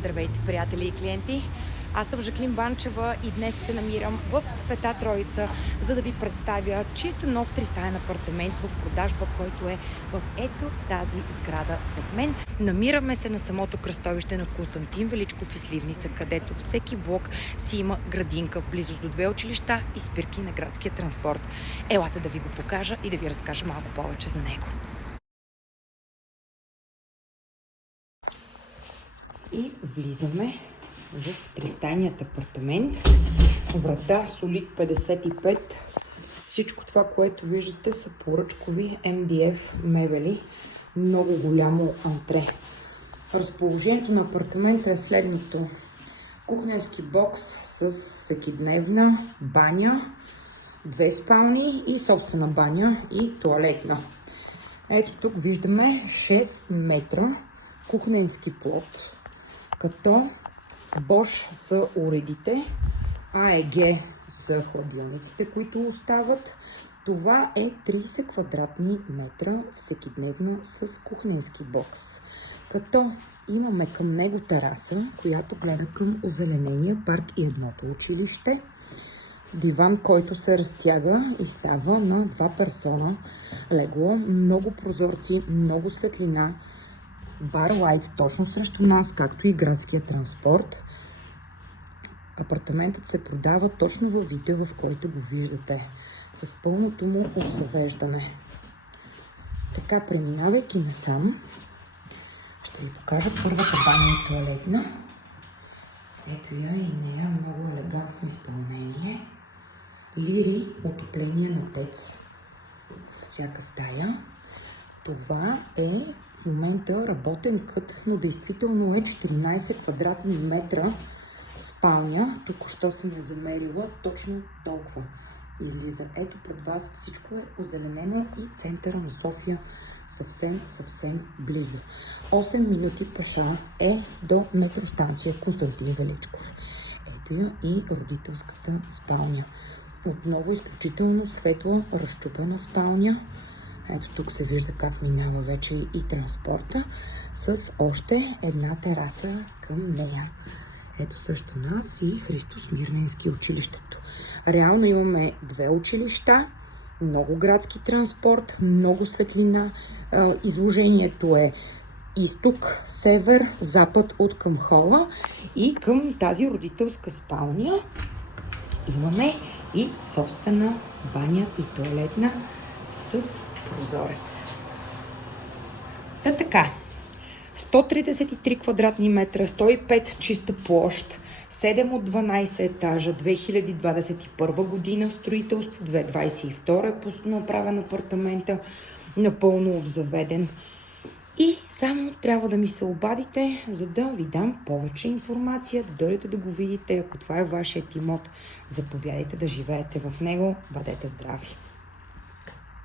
Здравейте, приятели и клиенти! Аз съм Жаклин Банчева и днес се намирам в Света Троица, за да ви представя чисто нов тристаен апартамент в продажба, който е в ето тази сграда зад мен. Намираме се на самото кръстовище на Константин Величков и Сливница, където всеки блок си има градинка в близост до две училища и спирки на градския транспорт. Елате да ви го покажа и да ви разкажа малко повече за него. И влизаме в тристайният апартамент. Врата Солид 55. Всичко това, което виждате, са поръчкови MDF мебели. Много голямо антре. Разположението на апартамента е следното. Кухненски бокс с всекидневна баня, две спални и собствена баня и туалетна. Ето тук виждаме 6 метра кухненски плот, като Bosch са уредите, AEG са хладилниците, които остават. Това е 30 квадратни метра всекидневна с кухненски бокс. Като имаме към него тераса, която гледа към озеленения парк и едното училище. Диван, който се разтяга и става на 2 персона легло. Много прозорци, много светлина. Бар лайт точно срещу нас, както и градския транспорт. Апартаментът се продава точно във вида, в който го виждате, с пълното му обзавеждане. Така, преминавайки насам, ще ви покажа първата баня и туалетна. Ето я и нея, много елегантно изпълнение. Лири, отопление на ТЕЦ. Всяка стая. Това е в момента работен кът, но действително е 14 квадратни метра спалня. Току-що съм я замерила, точно толкова излиза. Ето пред вас всичко е озеленено и центъра на София съвсем близо. 8 минути пеша е до метростанция Константин Величков. Ето я и родителската спалня. Отново изключително светла, разчупена спалня. Ето тук се вижда как минава вече и транспорта с още една тераса към нея. Ето също нас и Христо Смирненски училището. Реално имаме две училища, много градски транспорт, много светлина. Изложението е изток, север, запад от към хола и към тази родителска спалня имаме и собствена баня и туалетна с прозорец. Та така, 133 квадратни метра, 105 чиста площ, 7 от 12 етажа, 2021 година строителство, 2022 е направен апартамента, напълно обзаведен. И само трябва да ми се обадите, за да ви дам повече информация, да дойдете да го видите. Ако това е вашият имот, заповядайте да живеете в него. Бъдете здрави!